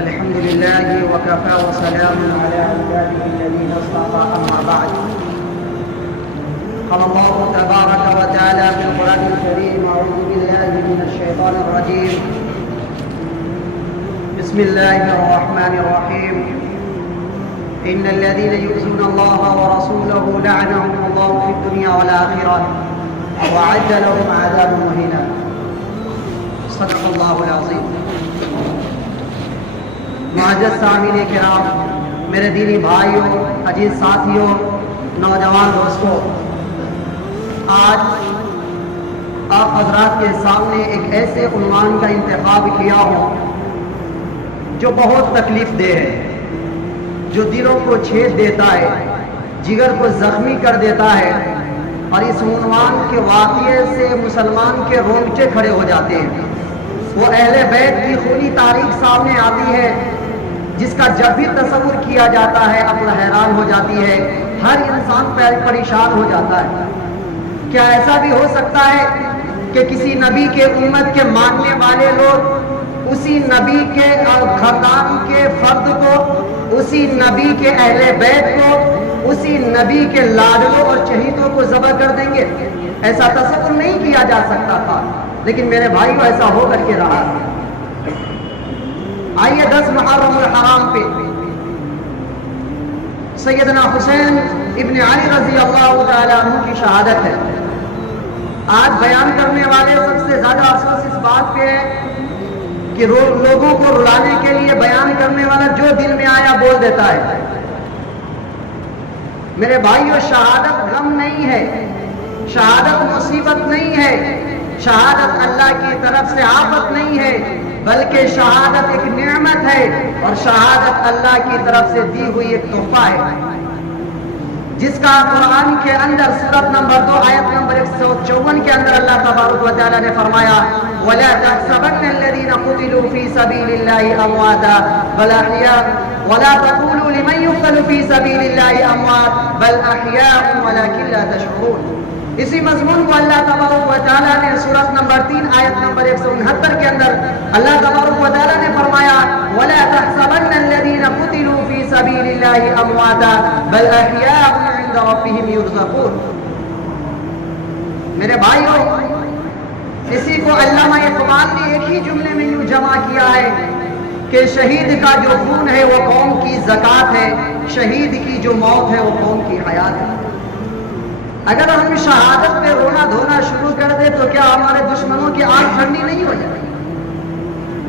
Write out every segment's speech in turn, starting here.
الحمد لله وكفى وسلام على عباده الذين اصطفى أما بعد. قال الله تبارك وتعالى في القرآن الكريم: أعوذ بالله من الشيطان الرجيم. بسم الله الرحمن الرحيم. إن الذين يؤذون الله ورسوله لعنهم الله في الدنيا والآخرة وأعد لهم عذابا مهينا. صدق اللہ العظیم. معزز سامعین کرام، میرے دینی بھائیوں، عزیز ساتھیوں، نوجوان دوستوں، آج آپ حضرات کے سامنے ایک ایسے عنوان کا انتخاب کیا ہوں جو بہت تکلیف دہ ہے، جو دلوں کو چھید دیتا ہے، جگر کو زخمی کر دیتا ہے، اور اس عنوان کے واقعے سے مسلمان کے رونگٹے کھڑے ہو جاتے ہیں. وہ اہل بیت کی خونی تاریخ سامنے آتی ہے جس کا جب بھی تصور کیا جاتا ہے عقل حیران ہو جاتی ہے، ہر انسان پریشان ہو جاتا ہے. کیا ایسا بھی ہو سکتا ہے کہ کسی نبی کے امت کے ماننے والے لوگ اسی نبی کے خاندان کے فرد کو، اسی نبی کے اہل بیت کو، اسی نبی کے لاڈلوں اور چہیتوں کو ذبح کر دیں گے؟ ایسا تصور نہیں کیا جا سکتا تھا، لیکن میرے بھائیو ایسا ہو کر کے رہا. آئیے 10 محرم الحرام پہ سیدنا حسین ابن علی رضی اللہ تعالی عنہ کی شہادت ہے. آج بیان کرنے والے سب سے زیادہ افسوس اس بات پہ ہے کہ لوگوں کو رلانے کے لیے بیان کرنے والا جو دل میں آیا بول دیتا ہے. میرے بھائیو، شہادت غم نہیں ہے، شہادت مصیبت نہیں ہے، شہادت اللہ کی طرف سے آفت نہیں ہے، بلکہ شہادت ایک نعمت ہے، اور شہادت اللہ کی طرف سے دی ہوئی ایک تحفہ ہے، جس کا قرآن کے اندر سورۃ نمبر 2 آیت نمبر 154 کے اندر اللہ تبارک و تعالی نے فرمایا: وَلَا تَحْسَبَنَّ الَّذِينَ قُتِلُوا فِي سَبِيلِ اللَّهِ أَمْوَاتًا بَلْ أَحْيَاءٌ وَلَا تَقُولُوا لِمَنْ يُقْتَلُ فِي سَبِيلِ اللَّهِ أَمْوَاتٌ بَلْ أَحْيَاءٌ وَلَكِنْ لَا تَشْعُرُونَ. اسی مضمون کو اللہ تبارک و تعالی نے سورۃ نمبر 3 آیت نمبر 169 کے اندر اللہ تبارک و تعالی نے فرمایا: وَلَا تَحْسَبَنَّ الَّذِينَ قُتِلُوا فِي سَبِيلِ اللَّهِ أَمْوَاتًا بَلْ أَحْيَاءٌ عِندَ رَبِّهِمْ يُرْزَقُونَ. میرے بھائیو، اسی کو علامہ اقبال نے ایک ہی جملے میں یوں جمع کیا ہے کہ شہید کا جو خون ہے وہ قوم کی زکات ہے، شہید کی جو موت ہے وہ قوم کی حیات ہے. اگر ہم شہادت پہ رونا دھونا شروع کر دیں تو کیا ہمارے دشمنوں کی آنکھ ٹھنڈی نہیں ہو جائے؟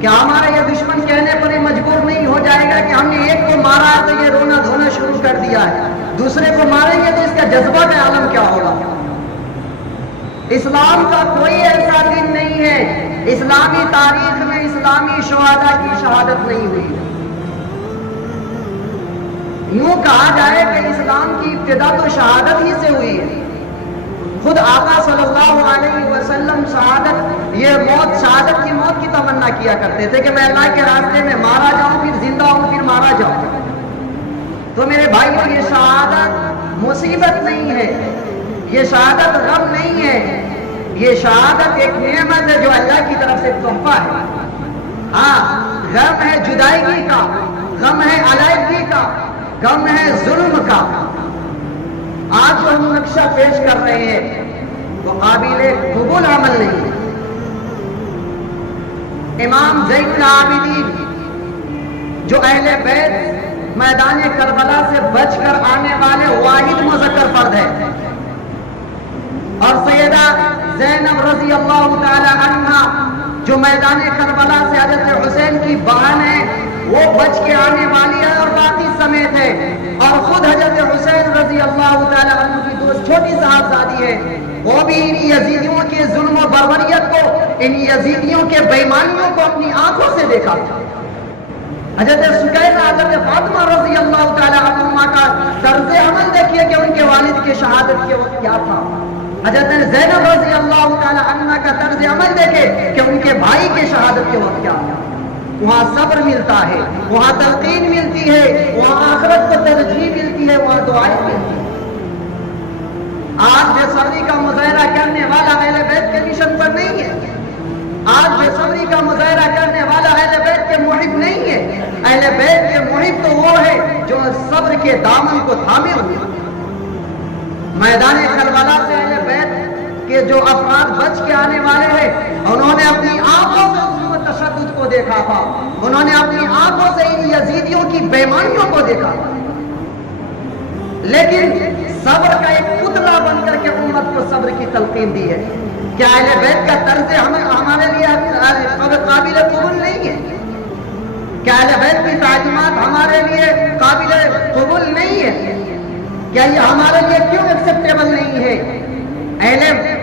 کیا ہمارا یہ دشمن کہنے پر یہ مجبور نہیں ہو جائے گا کہ ہم نے ایک کو مارا ہے تو یہ رونا دھونا شروع کر دیا ہے، دوسرے کو ماریں گے تو اس کا جذبہ کا عالم کیا ہوگا؟ اسلام کا کوئی ایسا دن نہیں ہے، اسلامی تاریخ میں اسلامی شہداء کی شہادت نہیں ہوئی. یوں کہا جائے کہ اسلام کی ابتدا تو شہادت ہی سے ہوئی ہے. خود آقا صلی اللہ علیہ وسلم شہادت کی موت کی تمنا کیا کرتے تھے کہ میں اللہ کے راستے میں مارا جاؤں، پھر زندہ ہوں، پھر مارا جاؤں. تو میرے بھائیوں، یہ شہادت مصیبت نہیں ہے، یہ شہادت غم نہیں ہے، یہ شہادت ایک نعمت ہے جو اللہ کی طرف سے تحفہ ہے. ہاں، غم ہے جدائیگی کا، غم ہے علیحدگی کا، غم ہے ظلم کا. آج جو ہم نقشہ پیش کر رہے ہیں وہ قابل قبول عمل نہیں ہے. امام زین العابدین جو اہل بیت میدان کربلا سے بچ کر آنے والے واحد مذکر فرد ہے، اور سیدہ زینب رضی اللہ تعالی عنہا جو میدان کربلا سے حضرت حسین کی بہن ہے، وہ بچ کے آنے والی ہے اور باقی سمیت ہے. اور خود حضرت حسین رضی اللہ تعالی عنہ کی دوست چھوٹی صاحبزادی ہے، وہ بھی ان یزیدیوں کے ظلم و بربریت کو، ان یزیدیوں کے بےایمانیوں کو اپنی آنکھوں سے دیکھا. حضرت سکینہ، حضرت فاطمہ رضی اللہ تعالی عنہما کا طرز عمل دیکھیے کہ ان کے والد کی شہادت کے وقت کیا تھا. حضرت زینب رضی اللہ تعالی عنہ کا طرز عمل دیکھے کہ ان کے بھائی کی شہادت کے وقت کیا تھا. وہاں صبر ملتا ہے، وہاں تلقین ملتی ہے، وہاں آخرت کو ترجیح ملتی ہے، وہاں دعائیں ملتی ہیں. آج بے صبری کا مظاہرہ کرنے والا اہل بیت کے مشن پر نہیں ہے. آج بے صبری کا مظاہرہ کرنے اہل بیت کے محب تو وہ ہے جو صبر کے دامن کو تھامے ہوئے. میدان کربلا سے اہل بیت کے جو افراد بچ کے آنے والے ہیں انہوں نے اپنی آنکھوں سے ظلم و تشدد کو دیکھا تھا، انہوں نے اپنی آنکھوں سے ان یزیدیوں کی بےایمانیوں کو دیکھا تھا، لیکن صبر کا ایک پتلا بن کر کے امت کو صبر کی تلقین دی ہے. کیا اہل بیت کا طرز ہمارے لیے قابل قبول نہیں ہے؟ کیا اہل بیت کی تعلیمات ہمارے لیے قابل قبول نہیں ہے؟ کیا یہ ہمارے لیے کیوں ایکسیپٹیبل نہیں ہے؟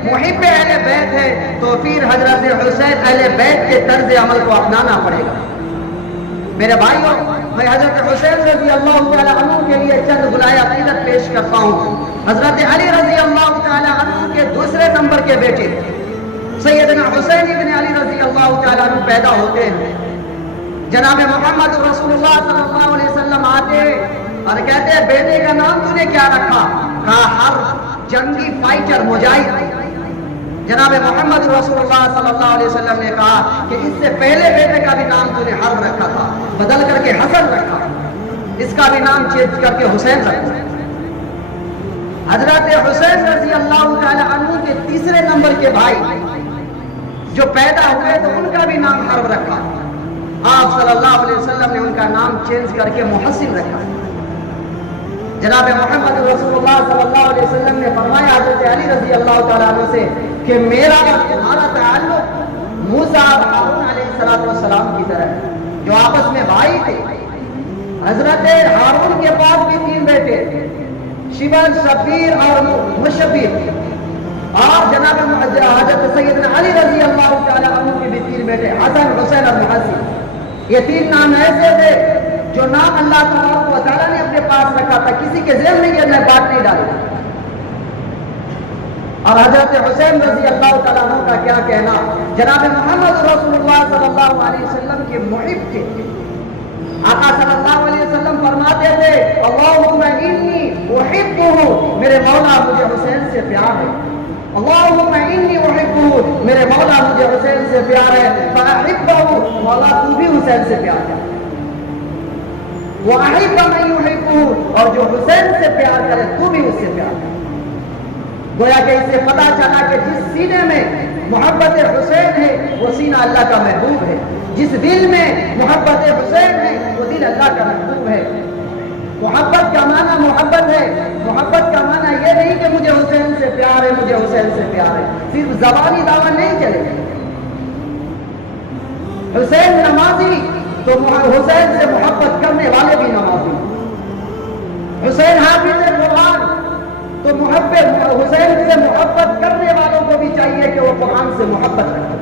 محب اہل بیت ہے تو پھر حضرت حسین اہل بیت کے طرز عمل کو اپنانا پڑے گا. میرے بھائیوں، میں حضرت حسین رضی اللہ تعالیٰ عنہ کے لیے چند غلائے عقیدت پیش کرتا ہوں. حضرت علی رضی اللہ تعالیٰ عنہ کے دوسرے نمبر کے بیٹے سیدنا حسین ابن علی رضی اللہ تعالیٰ عنہ پیدا ہوتے ہیں. جناب محمد رسول اللہ صلی اللہ علیہ وسلم آتے اور کہتے ہیں بیٹے کا نام تو نے کیا رکھا؟ کہا ہر جنگی فائٹر مجاہد. جناب محمد رسول اللہ صلی اللہ علیہ وسلم نے کہا کہ اس سے پہلے بیٹے کا بھی نام تو نے حرب رکھا تھا، بدل کر کے حسن رکھا، اس کا بھی نام چینج کر کے حسین رکھا. حضرت حسین رضی اللہ تعالی عنہ کے تیسرے نمبر کے بھائی جو پیدا ہوئے تو ان کا بھی نام حرب رکھا. آپ صلی اللہ علیہ وسلم نے ان کا نام چینج کر کے محسن رکھا. جناب محمد رسول اللہ صلی اللہ علیہ وسلم نے فرمایا حضرت علی رضی اللہ تعالیٰ عنہ سے کہ میرا اور تمہارا تعلق موسیٰ اور ہارون علیہ السلام کی طرح ہے جو آپس میں بھائی تھے. حضرت ہارون کے پاس بھی 3 بیٹے، شبل، شبیر اور مشبیر، اور جناب حضرت سیدنا علی رضی اللہ تعالیٰ عنہ کے بھی 3 بیٹے، حسن، حسین اور محسن. یہ 3 نام ایسے تھے جو نام اللہ تبارک و تعالیٰ نے اپنے پاس رکھا تھا، کسی کے ذہن میں یہ بات نہیں ڈالی. اور حضرت حسین رضی اللہ تعالیٰ عنہ کا کیا کہنا، جناب محمد رسول اللہ صلی اللہ علیہ وسلم کے محب تھے. آقا صلی اللہ علیہ وسلم فرماتے تھے اللہم انی احبہ، میرے مولا مجھے حسین سے پیار ہے. اللہم انی احبہ، میرے مولا مجھے حسین سے پیار ہے. فاحبہ، مولا تو بھی حسین سے پیار ہے. وَأَحِبَّ مَن يُحِبُّهُ، اور جو حسین سے پیار کرے تو بھی اس سے پیار کرے. گویا کہ اس سے پتا چلا کہ جس سینے میں محبت حسین ہے وہ سینہ اللہ کا محبوب ہے، جس دل میں محبت حسین ہے وہ دل اللہ کا محبوب ہے. محبت کا معنی محبت ہے. محبت کا معنی یہ نہیں کہ مجھے حسین سے پیار ہے، مجھے حسین سے پیار ہے، صرف زبانی دعویٰ نہیں چلے. حسین نمازی تو حسین سے محبت کرنے والے بھی نمازی. حسین حافظ قرآن تو حسین سے محبت کرنے والوں کو بھی چاہیے کہ وہ قرآن سے محبت رکھیں.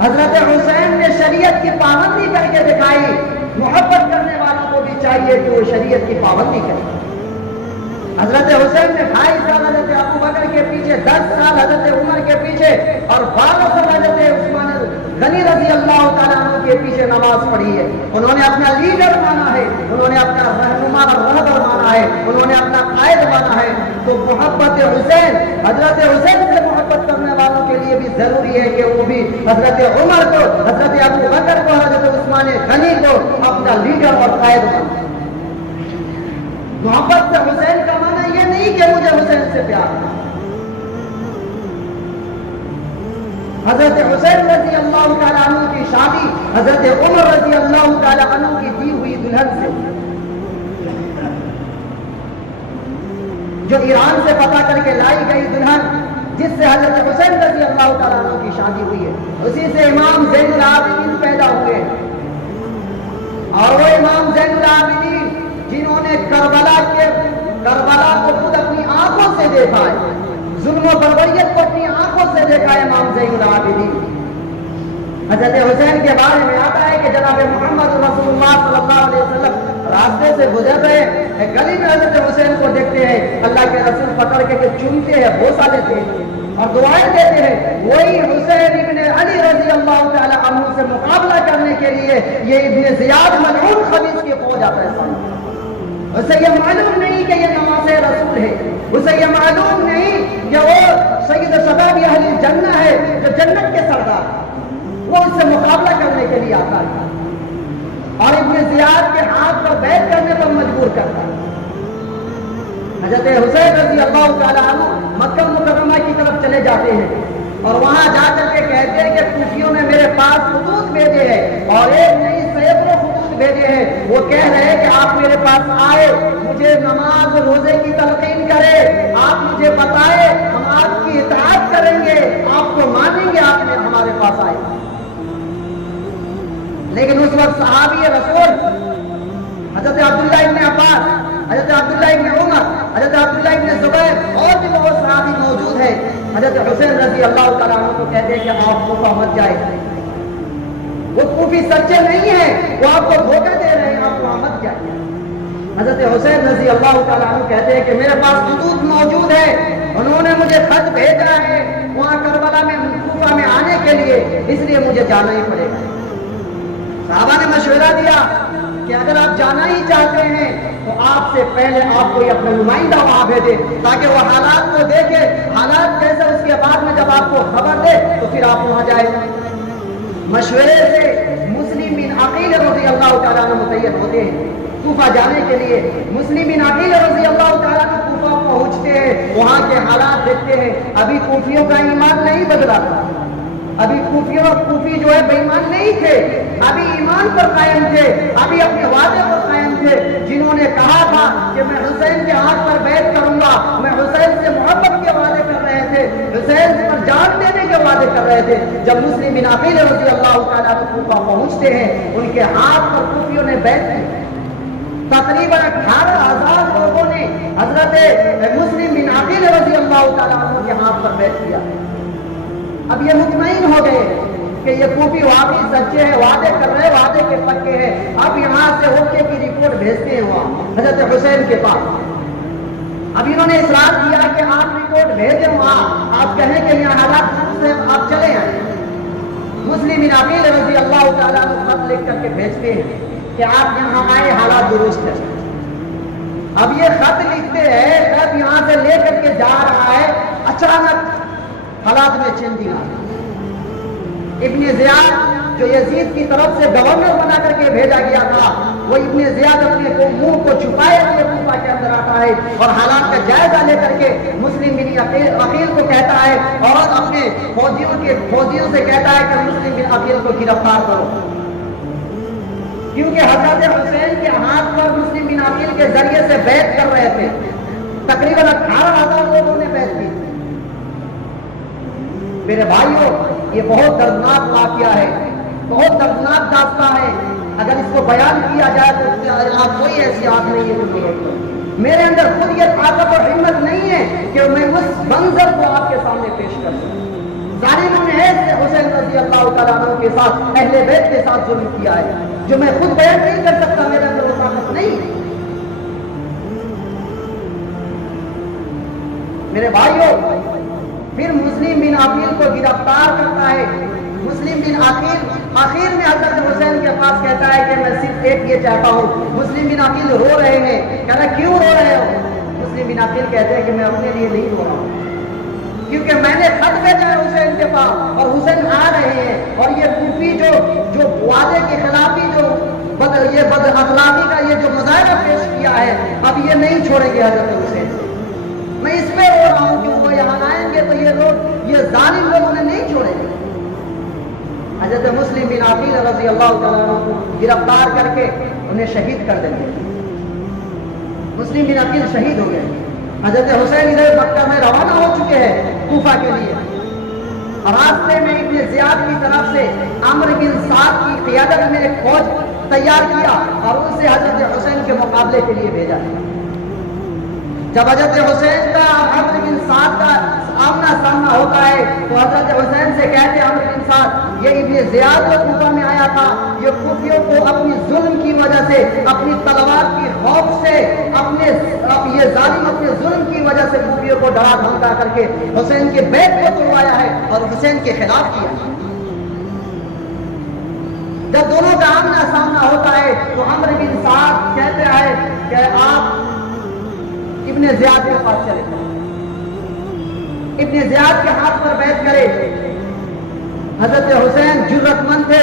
حضرت حسین نے شریعت کی پابندی کر کے دکھائی، محبت کرنے والوں کو بھی چاہیے کہ وہ شریعت کی پابندی کریں. حضرت حسین نے 2.5 سال حضرت ابو بکر کے پیچھے، 10 سال حضرت عمر کے پیچھے اور 12 سال حضرت عثمان غنی رضی اللہ تعالیٰ عنہ کے پیچھے نماز پڑھی ہے. انہوں نے اپنا لیڈر مانا ہے، انہوں نے اپنا رہنما اور رہبر مانا ہے، انہوں نے اپنا قائد مانا ہے. تو محبت حسین، حضرت حسین سے محبت کرنے والوں کے لیے بھی ضروری ہے کہ وہ بھی حضرت عمر کو، حضرت ابو بکر کو، حضرت عثمان غنی کو اپنا لیڈر اور قائد مانا. محبت سے حسین کا معنی یہ نہیں کہ مجھے حسین سے پیار ہے. حضرت حسین رضی اللہ تعالیٰ عنہ کی شادی حضرت عمر رضی اللہ تعالیٰ عنہ کی دی ہوئی دلہن سے، جو ایران سے پتہ کر کے لائی گئی دلہن جس سے حضرت حسین رضی اللہ تعالیٰ عنہ کی شادی ہوئی ہے، اسی سے امام زین العابدین پیدا ہوئے. اور وہ امام زین العابدین جنہوں نے کربلا کو خود اپنی آنکھوں سے دیکھا ہے، ظلم و بربریت کو اپنی آنکھوں سے دیکھا ہے، امام زین العابدین. حضرت حسین کے بارے میں آتا ہے کہ جناب محمد رسول اللہ صلی اللہ علیہ وسلم راستے سے گزر رہے ہیں، گلی میں حضرت حسین کو دیکھتے ہیں، اللہ کے رسول پکڑ کے چومتے ہیں، بوسہ دیتے ہیں اور دعائیں دیتے ہیں. وہی حسین ابن علی رضی اللہ تعالی عنہ سے مقابلہ کرنے کے لیے یہ ابن زیاد ملعون خبیث کی فوج آتا ہے. اسے یہ معلوم نہیں کہ یہ نماز رسول ہے، اسے یہ معلوم نہیں کہ وہ سید شباب اہل الجنہ ہے، جو جنت کے سردار، وہ اس سے مقابلہ کرنے کے لیے آتا ہے. اور ابن زیاد کے ہاتھ پر بیعت کرنے پر مجبور کرتا ہے۔ حضرت حسین رضی اللہ تعالیٰ عنہ مکہ مکرمہ کی طرف چلے جاتے ہیں اور وہاں جا کر کے کہتے ہیں کہ کوفیوں نے میرے پاس خطوط بھیجے ہیں اور ایک نہیں سینکڑوں خطوط بھیجے ہیں، وہ کہہ رہے ہیں کہ آپ میرے پاس آئے، مجھے نماز روزے کی تلقین کرے، آپ مجھے بتائے، ہم آپ کی اطاعت کریں گے، آپ کو مانیں گے، آپ نے ہمارے پاس آئے۔ لیکن اس وقت صحابی رسول حضرت عبداللہ ابن عباس، حضرت عبداللہ ابن عمر، حضرت عبداللہ ابن زبیر اور بھی بہت صحابی موجود ہیں، حضرت حسین رضی اللہ تعالیٰ عنہ کو کہتے ہیں کہ آپ کوفہ مت جائے، وہ کوفی سچے نہیں ہیں، وہ آپ کو دھوکہ دے رہے ہیں، آپ وہاں مت جائے۔ حضرت حسین رضی اللہ تعالیٰ عنہ کہتے ہیں کہ میرے پاس خطوط موجود ہے، انہوں نے مجھے خط بھیجا ہے وہاں کربلا میں کوفہ میں آنے کے لیے، اس لیے مجھے جانا ہی پڑے گا۔ صحابہ نے مشورہ دیا کہ اگر آپ جانا ہی چاہتے ہیں تو آپ سے پہلے آپ کوئی اپنا نمائندہ وہاں بھیجے تاکہ وہ حالات کو دیکھے، حالات کیسے، اس کے بعد میں جب آپ کو خبر دے تو پھر آپ وہاں جائیں۔ مشورے سے مسلم بن عقیل رضی اللہ تعالیٰ عنہ متعین ہوتے ہیں کوفہ جانے کے لیے۔ مسلم بن عقیل رضی اللہ تعالیٰ عنہ کوفہ پہنچتے ہیں، وہاں کے حالات دیکھتے ہیں، ابھی کوفیوں کا ایمان نہیں بدلا تھا، ابھی کوفی جو ہے بے ایمان نہیں تھے، ابھی ایمان پر قائم تھے، ابھی اپنے وعدے پر قائم تھے، جنہوں نے کہا تھا کہ میں حسین کے ہاتھ پر بیعت کروں گا، میں حسین سے محبت کے وعدے کر رہے تھے، حسین پر جان دینے کے وعدے کر رہے تھے۔ جب مسلم بن عقیل رضی اللہ تعالیٰ عنہ کوفہ پہنچتے ہیں، ان کے ہاتھ پر کوفیوں نے بیعت کی۔ تقریباً 18,000 لوگوں نے حضرت مسلم بن عقیل رضی اللہ تعالیٰ عنہ کے ہاتھ پر بیعت کیا۔ اب یہ مطمئن ہو گئے کہ یہ کوفی واقعی سچے ہیں، وعدے کر رہے، وعدے کے پکے ہیں۔ اب یہاں سے اوکے کی رپورٹ بھیجتے ہیں وہاں حضرت حسین کے پاس۔ اب انہوں نے اصرار کیا کہ آپ رپورٹ بھیجیں وہاں، آپ کہیں کہ یہاں حالات سے آپ چلے آئیں۔ مسلم بن عقیل رضی اللہ تعالیٰ عنہ خط لکھ کر کے بھیجتے ہیں کہ آپ یہاں آئے، حالات درست ہے۔ اب یہ خط لکھتے ہیں، خط یہاں سے لے کر کے جا رہا ہے، اچانک حالات میں چینجنگ آ گئی۔ ابن زیاد جو یزید کی طرف سے گورنر بنا کر کے بھیجا گیا تھا، وہ ابن زیاد اپنے منہ کو چھپائے ہوئے کوفہ کے اندر آتا ہے اور حالات کا جائزہ لے کر کے مسلم بن عقیل کو کہتا ہے اور اپنے فوجیوں سے کہتا ہے کہ مسلم بن عقیل کو گرفتار کرو، کیونکہ حضرت حسین کے ہاتھ پر مسلم بن عقیل کے ذریعے سے بیعت کر رہے تھے۔ تقریباً 18,000 لوگوں نے بیعت کی۔ میرے بھائیوں، یہ بہت دردناک واقعہ ہے، بہت دردناک داستان ہے۔ اگر اس کو بیان کیا جائے تو کوئی ایسی آگ نہیں ہے جو میرے اندر خود یہ طاقت اور ہمت نہیں ہے کہ میں اس منظر کو آپ کے سامنے پیش کر سکوں۔ ظالموں نے ایسے حسین رضی اللہ تعالیٰ عنہ کے ساتھ، اہل بیت کے ساتھ ظلم کیا ہے جو میں خود بیان نہیں کر سکتا، میرے اندر وہ طاقت نہیں۔ میرے بھائیوں، پھر مسلم بن عقیل کو گرفتار کرتا ہے۔ مسلم بن عقیل آخر میں حضرت حسین کے پاس کہتا ہے کہ میں صرف ایک یہ چاہتا ہوں۔ مسلم بن عقیل رو رہے ہیں، کہہ رہا کیوں رو رہے ہو؟ مسلم بن عقیل کہتے ہیں کہ میں اپنے لیے نہیں رو رہا ہوں، کیونکہ میں نے خط بھیجا ہے حسین کے پاس اور حسین آ رہے ہیں، اور یہ کوفی جو وعدے کے خلافی یہ بد اخلاقی کا یہ جو مظاہرہ پیش کیا ہے، اب یہ نہیں چھوڑیں گے حضرت حسین سے۔ میں اس میں رو رہا ہوں کہ وہ یہاں آئیں گے تو یہ ظالم لوگ انہیں نہیں چھوڑیں گے۔ حضرت مسلم بن عقیل رضی اللہ تعالیٰ عنہ کو گرفتار کر کے انہیں شہید کر دیں گے۔ مسلم بن عقیل شہید ہو گئے۔ حضرت حسین ادھر مکہ میں روانہ ہو چکے ہیں کوفہ کے لیے۔ راستے میں ابن زیاد کی طرف سے عمرو بن سعد کی قیادت میں ایک فوج تیار کیا اور ان سے حضرت حسین کے مقابلے کے لیے بھیجا۔ جب حضرت حسین کا عمرو بن سعد کا آمنا سامنا ہوتا ہے تو حضرت حسین سے کہتے ہیں عمرو بن سعد، یہ ابن زیاد جو کوفہ میں آیا تھا، یہ کوفیوں کو اپنی ظلم کی وجہ سے، اپنی تلوار کی خوف سے، یہ ظالم اپنے ظلم کی وجہ سے کوفیوں کو ڈرا دھمکا کر کے حسین کے بیت کو توڑوایا ہے اور حسین کے خلاف کیا ہے۔ جب دونوں کا آمنا سامنا ہوتا ہے تو عمرو بن سعد کہتے ہیں کہ آپ ابن زیاد کے پاس چلے جائیں، ابن زیاد کے ہاتھ پر بیعت کرے۔ حضرت حسین جرأت مند تھے،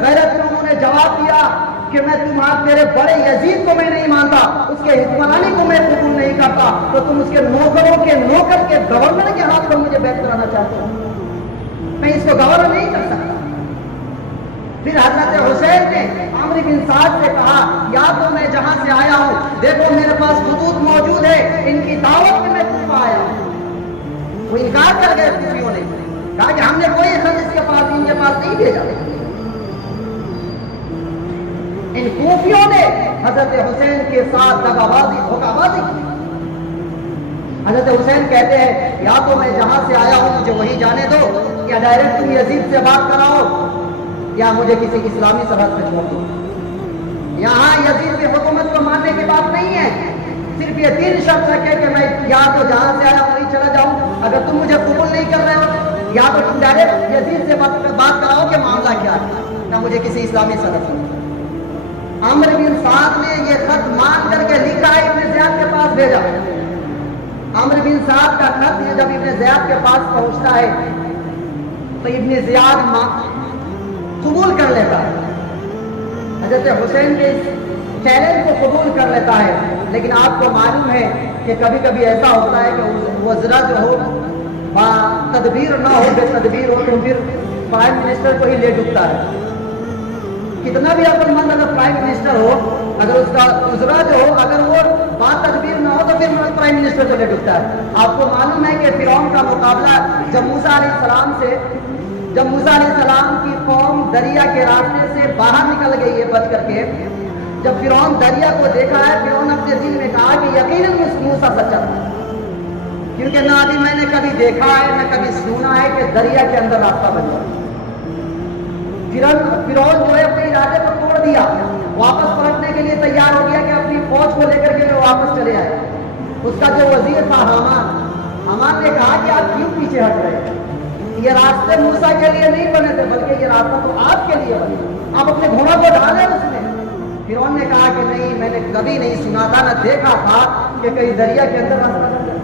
غیرت میں انہوں نے جواب دیا کہ میں تیرے بڑے یزید کو میں نہیں مانتا، اس کے حکمرانی کو میں قبول نہیں کرتا، تو تم اس کے نوکروں کے نوکر کے گورنر کے ہاتھ پر مجھے بیعت کرانا چاہتے ہو؟ میں اس کو گورنر نہیں کر سکتا۔ پھر حضرت حسین نے عمرو بن سعد سے کہا یا تو میں جہاں سے آیا ہوں دیکھو میرے پاس خطوط موجود ہے، ان کی دعوت میں کوفہ آیا ہوں۔ وہ انکار کر گئے کوفیوں نے، کہا کہ ہم نے کوئی خط اس کے پاس ان کے پاس نہیں بھیجا۔ ان کوفیوں نے حضرت حسین کے ساتھ دغابازی دھوکہ بازی کی۔ حضرت حسین کہتے ہیں یا تو میں جہاں سے آیا ہوں مجھے وہی جانے دو، یا ڈائریکٹ تم یزید سے بات کراؤ، یا مجھے کسی اسلامی سرحد پہ چھوڑ دو۔ یہاں یزید کی حکومت کو ماننے کی بات نہیں ہے، صرف یہ 3 شرط رکھے کہ میں یا تو جہاں سے آیا وہیں چلا جاؤں، اگر تم مجھے قبول نہیں کر رہے ہو یا تو تم ڈائریکٹ یزید سے بات کراؤ کہ معاملہ کیا ہے، نہ مجھے کسی اسلامی سرحد پہ۔ عمرو بن سعد نے یہ خط مان کر کے لکھا ہے، ابن زیاد کے پاس بھیجا۔ عمرو بن سعد کا خط جب ابن زیاد کے پاس پہنچتا ہے تو ابن زیاد قبول کر لیتا ہے، حضرت حسین کے اس چیلنج کو قبول کر لیتا ہے۔ لیکن آپ کو معلوم ہے کہ کبھی کبھی ایسا ہوتا ہے کہ وزراء جو ہو تدبیر نہ ہو، بے تدبیر ہو، تو پھر پرائم منسٹر کو ہی لے ڈوبتا ہے۔ کتنا بھی عقل مند اگر پرائم منسٹر ہو، اگر اس کا وزراء جو ہو اگر وہ بات تدبیر نہ ہو تو پھر پرائم منسٹر کو لے ڈوبتا ہے۔ آپ کو معلوم ہے کہ فرعون کا مقابلہ جب موسیٰ علیہ السلام کی قوم دریا کے راستے سے باہر نکل گئی ہے بچ کر کے، جب فرعون دریا کو دیکھا ہے، فرعون اپنے دل میں کہا کہ یقیناً موسیٰ سچا تھا، کیونکہ نہ ابھی میں نے کبھی دیکھا ہے نہ کبھی سنا ہے کہ دریا کے اندر راستہ بن جائے۔ فرعون جو ہے اپنے ارادے کو توڑ دیا، واپس پلٹنے کے لیے تیار ہو گیا کہ اپنی فوج کو لے کر کے وہ واپس چلے آئے۔ اس کا جو وزیر تھا حامان نے کہا کہ آپ کیوں پیچھے ہٹ رہے ہیں؟ یہ راستے موسیٰ کے لیے نہیں بنے تھے بلکہ یہ راستہ تو آپ کے لیے بنے، آپ اپنے گھوڑوں کو ڈالیں اس میں۔ فرعون نے کہا کہ نہیں، میں نے کبھی نہیں سنا تھا نہ دیکھا تھا کہ کہیں دریا کے اندر راستہ بن جائے۔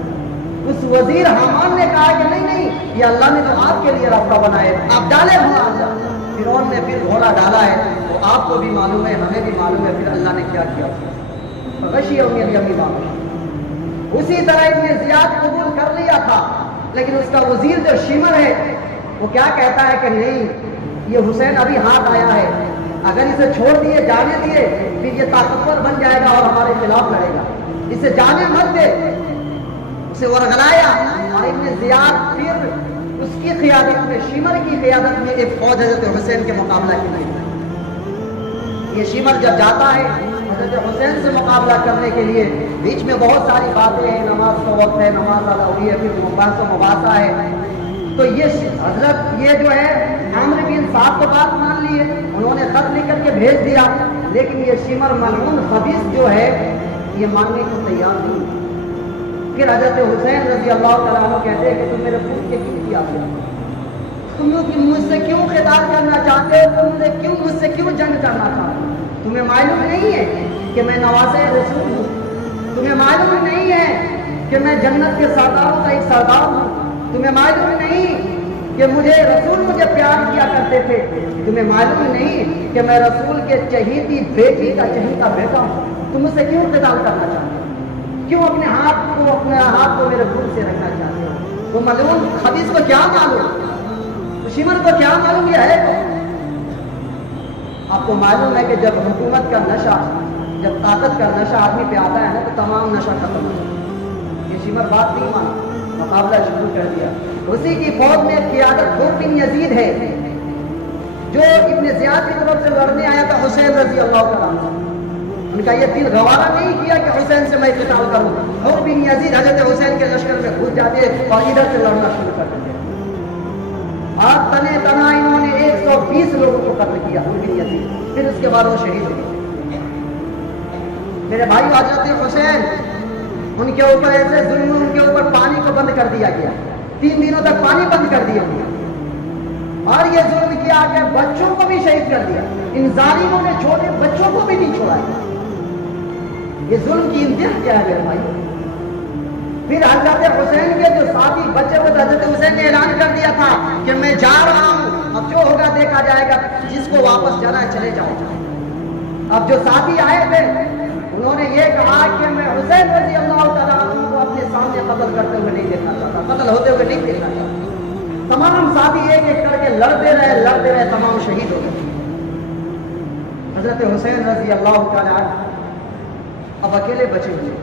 اس وزیر حامان نے کہا کہ نہیں، یہ اللہ نے تو آپ کے لیے راستہ بنایا، آپ ڈالیں گھوڑا اندر۔ فرعون نے پھر گھوڑا ڈالا ہے، تو آپ کو بھی معلوم ہے ہمیں بھی معلوم ہے پھر اللہ نے کیا کیا۔ غشیہم الیمین ما غشی۔ اسی طرح ابن زیاد قبول کر لیا تھا، لیکن اس کا وزیر جو شمر ہے وہ کیا کہتا ہے کہ نہیں، یہ حسین ابھی ہاتھ آیا ہے، اگر اسے چھوڑ دیے جانے دیے پھر یہ طاقتور بن جائے گا اور ہمارے خلاف لڑے گا، اسے جانے مت دے۔ اسے ورغلایا اور ابن زیاد پھر اس کی قیادت میں، شمر کی قیادت میں ایک فوج حضرت حسین کے مقابلہ کی نہیں۔ یہ شمر جب جاتا ہے حضرت حسین سے مقابلہ کرنے کے لیے، بیچ میں بہت ساری باتیں ہیں، نماز کا وقت ہے، نماز ادا ہوئی ہے، پھر بحث و مباحثہ ہے، تو یہ حضرت یہ جو ہے عمرو بن سعد کو بات مان لی ہے، انہوں نے خط لکھ کر کے بھیج دیا، لیکن یہ شمر ملعون خبیث جو ہے یہ ماننے کو تیار نہیں۔ پھر حضرت حسین رضی اللہ تعالیٰ عنہ کہتے ہیں کہ تم میرے پوچھ کے کیوں کیا، تم مجھ سے کیوں خطاب کرنا چاہتے ہو، تم مجھ سے کیوں جنگ کرنا چاہتے ہو؟ تمہیں معلوم نہیں ہے کہ میں نواز رسول ہوں؟ تمہیں معلوم نہیں ہے کہ میں جنت کے سرداروں کا ایک سردار ہوں؟ تمہیں معلوم نہیں کہ رسول مجھے پیار کیا کرتے تھے؟ تمہیں معلوم نہیں کہ میں رسول کے چہیتی بیٹی کا چہیتا بیٹا ہوں؟ تم مجھ سے کیوں خطاب کرنا چاہتے ہو؟ کیوں اپنے ہاتھ کو میرے خون سے رکھنا چاہتے ہو؟ وہ ملعون خبیث کو کیا معلوم، شمر کو کیا معلوم یہ ہے تو؟ آپ کو معلوم ہے کہ جب حکومت کا نشہ، جب طاقت کا نشہ آدمی پہ آتا ہے نا تو تمام نشہ ختم ہو جاتا ہے۔ یہ شمر بات نہیں مانا، مقابلہ شروع کر دیا۔ اسی کی فوج میں قیادت حر بن یزید ہے جو ابن زیاد کی طرف سے لڑنے آیا تھا حسین رضی اللہ تعالیٰ عنہ۔ ان کا یہ دل گوارا نہیں کیا کہ حسین سے میں قتال کروں۔ حر بن یزید حضرت حسین کے لشکر میں گھس جاتے اور ادھر سے لڑنا شروع کر دیتے، اور تنے تنا انہوں نے 120 لوگوں کو قتل کیا حر بن یزید۔ پھر اس کے بعد وہ شہید ہو گئے۔ میرے بھائی حضرت حسین، ان کے اوپر ایسے ظلم، ان کے اوپر پانی کو بند کر دیا گیا، 3 دنوں تک پانی بند کر دیا گیا، اور یہ ظلم کیا کہ بچوں کو بھی شہید کر دیا۔ ان ظالموں نے چھوٹے بچوں کو بھی نہیں چھوڑا۔ یہ ظلم کی انتہا کیا ہے میرے بھائی؟ پھر حضرت حسین کے جو ساتھی بچے ہوئے تھے، حضرت حسین نے اعلان کر دیا تھا کہ میں جا رہا ہوں، اب جو ہوگا دیکھا جائے گا، جس کو واپس جانا ہے چلے جاؤ۔ اب جو ساتھی آئے تھے انہوں نے یہ کہا کہ میں حسین رضی اللہ تعالیٰ عنہ کو اپنے سامنے قتل کرتے ہوئے نہیں دیکھنا چاہتا، قتل ہوتے ہوئے نہیں دیکھنا چاہتا۔ تمام ساتھی ایک ایک کر کے لڑتے رہے، تمام شہید ہو گئے۔ حضرت حسین رضی اللہ تعالیٰ عنہ اب اکیلے بچے ہوئے۔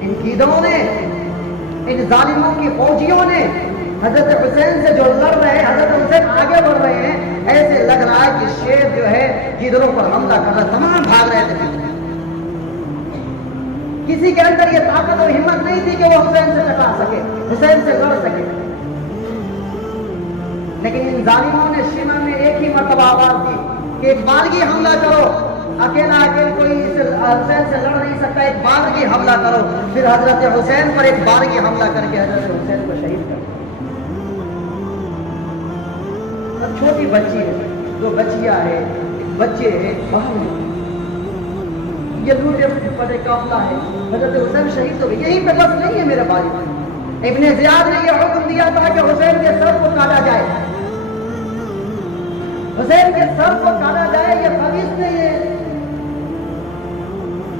ان قیدیوں نے، ان ظالموں کی فوجیوں نے حضرت حسین سے جو لڑ رہے ہیں، حضرت حسین آگے بڑھ رہے ہیں، ایسے لگ رہا ہے کہ شیر جو ہے گیدڑوں پر حملہ کر رہا ہے، تمام بھاگ رہے تھے۔ کسی کے اندر یہ طاقت اور ہمت نہیں تھی کہ وہ حسین سے ٹکرا سکے، حسین سے لڑ سکے، لیکن ان ظالموں نے شمع میں ایک ہی مرتبہ آواز دی کہ ایک بارگی حملہ کرو، اکیلا کوئی حسین سے لڑ نہیں سکتا، ایک بارگی حملہ کرو۔ پھر حضرت حسین پر ایک بارگی حملہ کر کے حضرت حسین کو شہید کر۔ چھوٹی بچی ہے، دو بچیاں ہیں، بچے ہیں، باہر ہیں، یہ لوٹے پڑے قافلہ ہے، حضرت حسین شہید ہو گئے۔ یہیں پہ بس نہیں ہے میرے بھائی، ابن زیاد نے یہ حکم دیا تھا کہ حسین کے سر کو کاٹا جائے، حسین کے سر کو کاٹا جائے، یہ خبیث نے یہ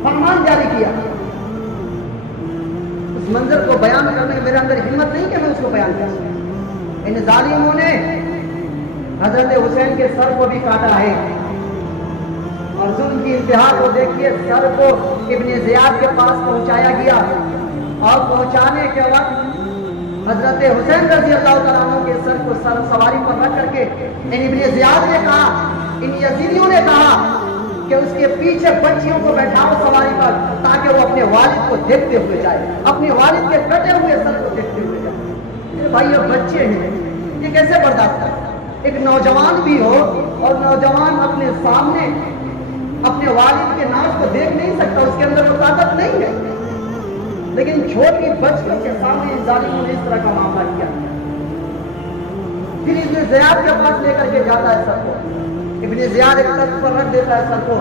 فرمان جاری کیا۔ اس منظر کو بیان کرنے میں میرے اندر ہمت نہیں کہ میں اس کو بیان کر سکوں۔ ان ظالموں نے حضرت حسین کے سر کو بھی کاٹا ہے، اور ظلم کی انتہا کو دیکھیے، سر کو ابن زیاد کے پاس پہنچایا گیا، اور پہنچانے کے وقت حضرت حسین رضی اللہ تعالیٰ عنہ کے سر کو سر سواری پر رکھ کر کے ابن زیاد نے کہا، ان یزیدیوں نے کہا کہ اس کے پیچھے بچیوں کو بیٹھاؤ سواری پر، تاکہ وہ اپنے والد کو دیکھتے ہوئے جائے، اپنے والد کے کٹے ہوئے سر کو دیکھتے ہوئے جائے۔ میرے بھائی یہ بچے ہیں، یہ کیسے برداشت کریں؟ ایک نوجوان بھی ہو اور نوجوان اپنے سامنے اپنے والد کے ناز کو دیکھ نہیں سکتا، اس کے اندر وہ طاقت نہیں ہے، لیکن چھوٹی بچیوں کے سامنے ان ظالموں نے اس طرح کا معاملہ کیا۔ پھر ابن زیاد کے پاس لے کر کے جاتا ہے سر کو، ابن زیاد ایک تخت پر رکھ دیتا ہے سر کو،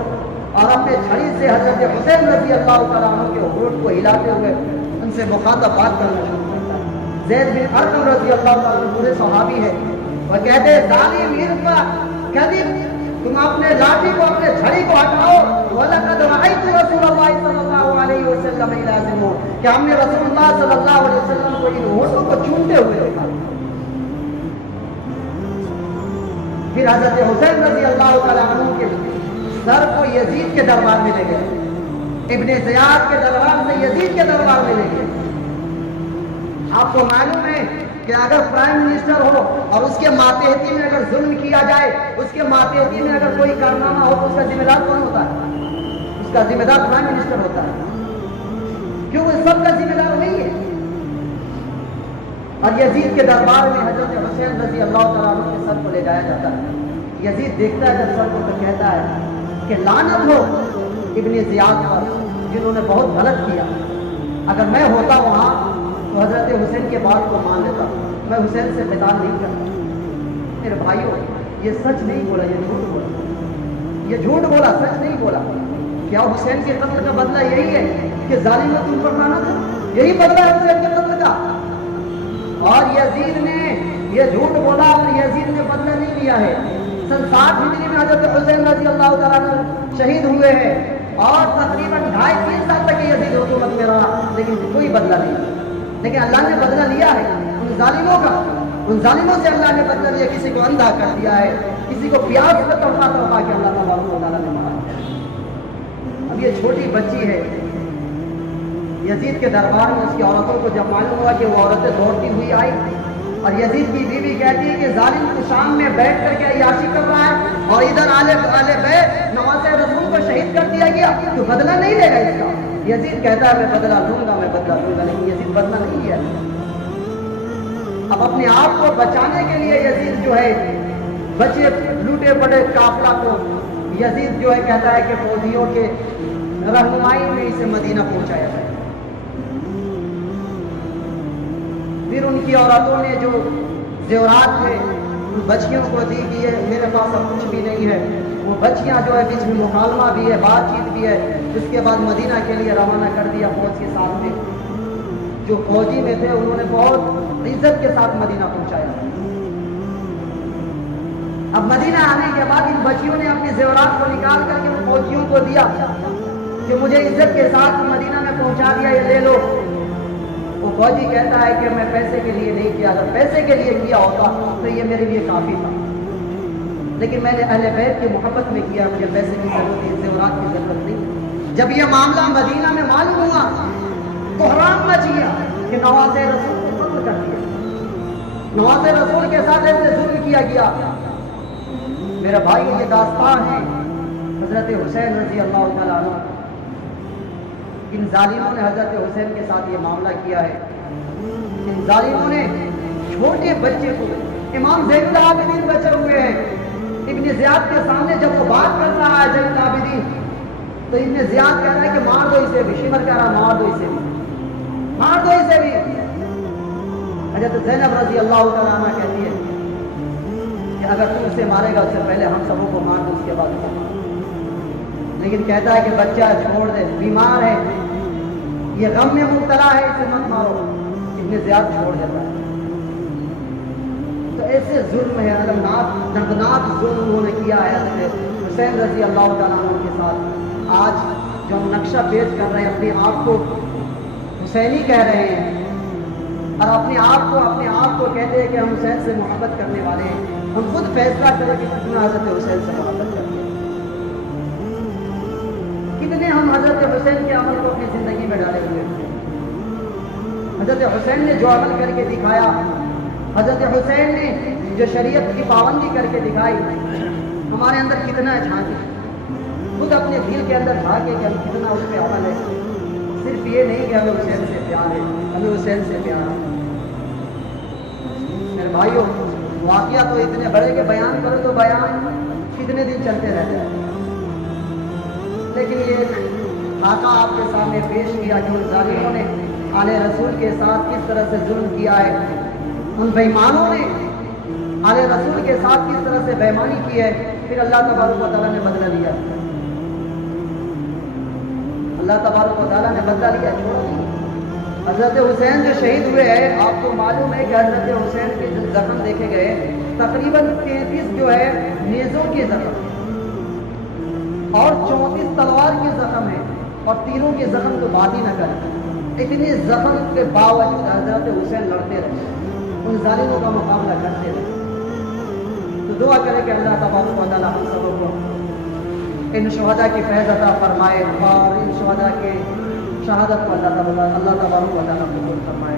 اور اپنے چھڑی سے حضرت حسین رضی اللہ تعالیٰ عنہ کے ہونٹ کو ہلاتے ہوئے ان سے مخاطبات کرنا شروع کرتا ہے۔ زید بن ارقم رضی اللہ تعالیٰ عنہ پورے صحابی ہے، وہ کہتے ہیں ظالم ارقا کذب، تم اپنے لاٹھی کو، اپنے چھڑی کو ہٹاؤ، وَلَقَدْ رَأَيْتُ رَسُولَ اللَّهِ صلی اللہ علیہ وسلم يَلَازِمُهُ، کہ ہم نے رسول اللہ صلی اللہ علیہ وسلم کو ان ہونٹوں کو چومتے ہوئے دیکھا۔ پھر حضرت حسین رضی اللہ تعالیٰ عنہ کے سر کو یزید کے دربار میں لے گئے، ابن زیاد کے دربار سے یزید کے دربار میں لے گئے۔ آپ کو معلوم ہے کہ اگر پرائم منسٹر ہو اور اس کے ماتحتی میں اگر ظلم کیا جائے، اس کے ماتحتی میں اگر کوئی کارنامہ ہو تو اس کا ذمہ دار کون ہوتا ہے؟ اس کا ذمہ دار پرائم منسٹر ہوتا ہے، کیوں وہ سب کا ذمہ دار وہی ہے۔ اور یزید کے دربار میں حضرت حسین رضی اللہ تعالیٰ عنہ کے سر کو لے جایا جاتا ہے۔ یزید دیکھتا ہے جب سر کو تو کہتا ہے کہ لعنت ہو ابن زیاد پر، جنہوں نے بہت غلط کیا، اگر میں ہوتا وہاں تو حضرت حسین کے بات کو مان لیتا، میں حسین سے قتال نہیں کرتا۔ میرے بھائیوں، یہ سچ نہیں بولا، یہ جھوٹ بولا، یہ جھوٹ بولا، سچ نہیں بولا۔ کیا حسین کے قتل کا بدلہ یہی ہے کہ ظالم تم پر لانا تھا؟ یہی بدلہ ہے حسین کے قتل کا؟ اور یزید نے یہ جھوٹ بولا اور یزید نے بدلہ نہیں لیا ہے۔ سن 60 ہجری میں حضرت حسین رضی اللہ تعالیٰ عنہ شہید ہوئے ہیں، اور تقریباً 2.5-3 سال تک یزید حکومت میں رہا، لیکن کوئی بدلہ نہیں۔ لیکن اللہ نے بدلہ لیا ہے ان ظالموں کا، ان ظالموں سے اللہ نے بدلہ لیا۔ کسی کو اندھا کر دیا ہے، کسی کو پیاس میں تڑپا تڑپا کے اللہ تبارک و تعالیٰ نے مارا۔ اب یہ چھوٹی بچی ہے، یزید کے دربار میں اس کی عورتوں کو جب معلوم ہوا کہ وہ عورتیں دوڑتی ہوئی آئی، اور یزید کی بیوی کہتی ہے کہ ظالم تو شام میں بیٹھ کر کے عیاشی کر رہا ہے، اور ادھر آل بیت نواسہ رسول کو شہید کر دیا گیا، تو بدلہ نہیں لے گا اس کا؟ یزید کہتا ہے میں بدلہ لوں گا، میں بدلہ لوں گا، لیکن یزید بدلہ نہیں لیا۔ اب اپنے آپ کو بچانے کے لیے یزید جو ہے بچے لوٹے پڑے قافلہ کو، یزید جو ہے کہتا ہے کہ فوجیوں کے رہنمائی میں اسے مدینہ پہنچایا جائے۔ پھر ان کی عورتوں نے جو زیورات تھے ان بچیوں کو دی کہ یہ میرے پاس اب کچھ بھی نہیں ہے، وہ بچیاں جو ہے بیچ میں مکالمہ بھی ہے، بات چیت بھی ہے۔ اس کے بعد مدینہ کے لیے روانہ کر دیا فوج کے ساتھ میں۔ جو فوجی میں تھے انہوں نے بہت عزت کے ساتھ مدینہ پہنچایا۔ اب مدینہ آنے کے بعد ان بچیوں حبشیوں نے اپنے زیورات کو نکال کر کے فوجیوں کو دیا کہ مجھے عزت کے ساتھ مدینہ میں پہنچا دیا، یہ لے لو۔ وہ فوجی کہتا ہے کہ میں پیسے کے لیے نہیں کیا، اگر پیسے کے لیے کیا ہوتا تو یہ میرے لیے کافی تھا، لیکن میں نے اہل بیت کی محبت میں کیا، مجھے پیسے کی ضرورت ہے، زیورات کی ضرورت نہیں۔ جب یہ معاملہ مدینہ میں معلوم ہوا تو حرام مچ گیا کہ نواز رسول کو قتل کر دیا، نواز رسول کے ساتھ ایسے ظلم کیا گیا۔ میرا بھائی یہ داستان ہے حضرت حسین رضی اللہ تعالیٰ عنہ۔ ان ظالموں نے حضرت حسین کے ساتھ یہ معاملہ کیا ہے، ان ظالموں نے چھوٹے بچے کو، امام زین العابدین بچے ہوئے ہیں، ابن زیاد کے سامنے جب وہ بات کر رہا ہے زین العابدین تو ابن زیاد کہہ رہا ہے کہ مار دو اسے بھی، شمر کہہ رہا ہے مار دو اسے بھی، مار دو اسے بھی۔ حضرت زینب رضی اللہ تعالیٰ عنہ کہتی ہے کہ اگر تم اسے مارے گا اس سے پہلے ہم سبوں کو مار دو، اس کے بعد اسے مار دو۔ لیکن کہتا ہے کہ بچہ چھوڑ دے، بیمار ہے، یہ غم میں مبتلا ہے، اسے مت مارو۔ ابن زیاد چھوڑ دیتا ہے۔ تو ایسے ظلم ہے، دردناک ظلم انہوں نے کیا ہے حضرت حسین رضی اللہ تعالیٰ عنہ کے ساتھ۔ آج جو ہم نقشہ پیش کر رہے ہیں، اپنے آپ کو حسینی کہہ رہے ہیں اور اپنے آپ کو کہتے ہیں کہ ہم حسین سے محبت کرنے والے ہیں، ہم خود فیصلہ کریں کہ کتنا حضرت حسین سے محبت کرتے ہیں، کتنے ہم حضرت حسین کے عمل کو اپنی زندگی میں ڈالے ہوئے ہیں۔ حضرت حسین نے جو عمل کر کے دکھایا، حضرت حسین نے جو شریعت کی پابندی کر کے دکھائی، ہمارے اندر کتنا جھانکے، خود اپنے دل کے اندر جھانکے کہ ہم کتنا اس پہ عمل ہے۔ صرف یہ نہیں کہ ہمیں حسین سے پیار ہے، ہمیں حسین سے پیار ہے۔ میرے بھائیوں، واقعہ تو اتنے بڑے کہ بیان کرو تو بیان کتنے دن چلتے رہتے ہیں، لیکن یہ خاکہ آپ کے سامنے پیش کیا کہ ان ظالموں نے آل رسول کے ساتھ کس طرح سے ظلم کیا ہے، ان بےایمانوں نے آل رسول کے ساتھ کس طرح سے بےایمانی کی ہے۔ پھر اللہ تبارک و تعالیٰ نے بدلہ لیا، اللہ تبارک و تعالیٰ نے بدلہ لیا، چھوڑا نہیں۔ حضرت حسین جو شہید ہوئے ہیں، آپ کو معلوم ہے کہ حضرت حسین کے جو زخم دیکھے گئے تقریباً 33 جو ہے نیزوں کے زخم اور 34 تلوار کے زخم ہیں، اور تیروں کے زخم تو بات ہی نہ کریں۔ اتنے زخم کے باوجود حضرت حسین لڑتے رہے، ان ظالموں کا مقابلہ کرتے رہے۔ تو دعا کرے کہ اللہ تبارک و تعالیٰ ہم سب کو ان شہداء کی فیض عطا فرمائے اور ان شہداء کے شہادت کو اللہ تبارک و تعالیٰ قبول فرمائے۔